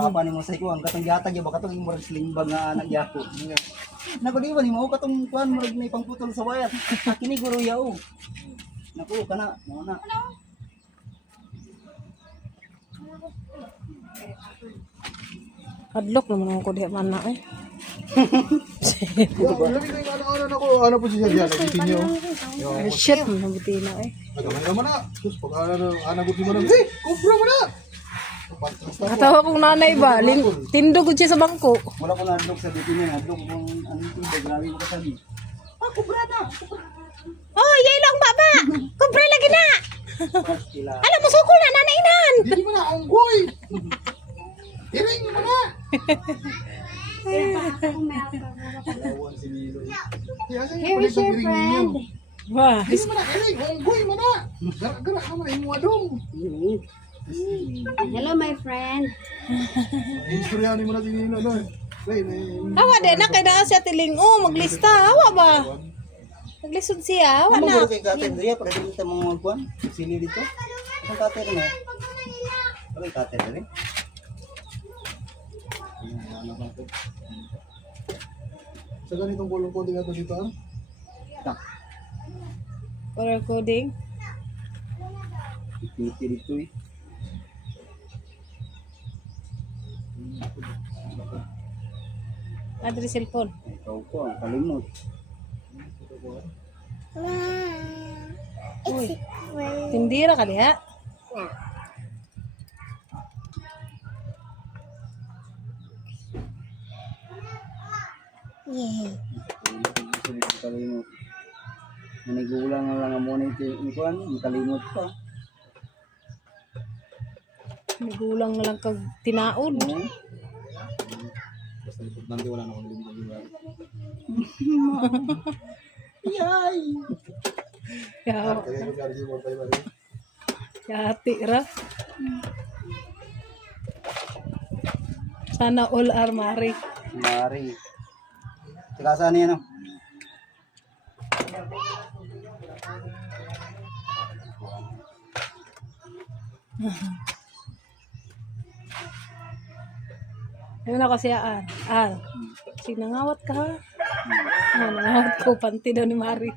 papa ni mo sa ikuan katong yatag ya ba katong murag slimbag nga anak yako. Nagodiwan ni mo katong kuan murag may pangputol sa wire. Kini guro yao. Naku kana mo na. Hadlok naman ako diha man na eh. Ano po siya diyan? Itin niyo. Shit, mabuti na eh. Nagamay naman na. Sus, pag anak ko mo na. Hey, kubra mo na. Katawa kong nanay ba, tindog ko siya sa bangko. Wala ko nadlok sa bitin na nadlok kung ano tubig grabe mo kasabi. Kubra na. Oh, yay lang baba. Kubre lagi na. Sila. Alam mo sukol na nanainan. Hindi mo na onggoy. Iring mo na. Lawan si Milo. Here is your friend. Wah, Hindi mo na iring, onggoy mo na. Gara-gara ka na imo adong. Hello, my friend. Istoryanin mo na si Nino no. awa din na kay naa siya tiling maglista. Awa ba? Naglisod siya, awa Ano na. mo kay kater diya para dito mo kuan? Sili dito. Ang kater na. Ano yung kater rin? Sa ganitong kulong ko dito dito ah. Tak. Color coding. Ipiti dito eh. Adri cellphone. Ikaw ko ang kalimot. Uy. Tindira ka diha. Kalimot. Nanigulang lang ang muna ito. Kuan, kalimot pa. Nagulang na lang kag tinaod. Basta likod nang wala na akong lingkod. Yay! Ya, Kaya ko gari mo pa bari. yati ra. Sana all armari. Mari. Saka saan yan oh? Ayun ako siya sinangawat ka ha. Nangawat ko panty daw ni Mari.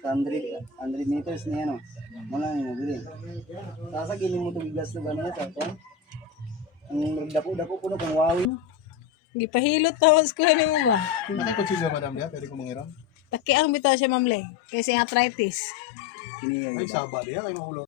Sa 100 meters na yan oh. Mula na yung nabili. Sasagilin mo ito bigas na gano'n ito. Ang dako-dako po na kung wawi. Gipahilot tawas ko ni mo ba? Ano ko siya madam dia, pwede ko mangiram. Taki ang bitaw siya mamlay. Kasi arthritis. Kini Ay saba dia kay maulo.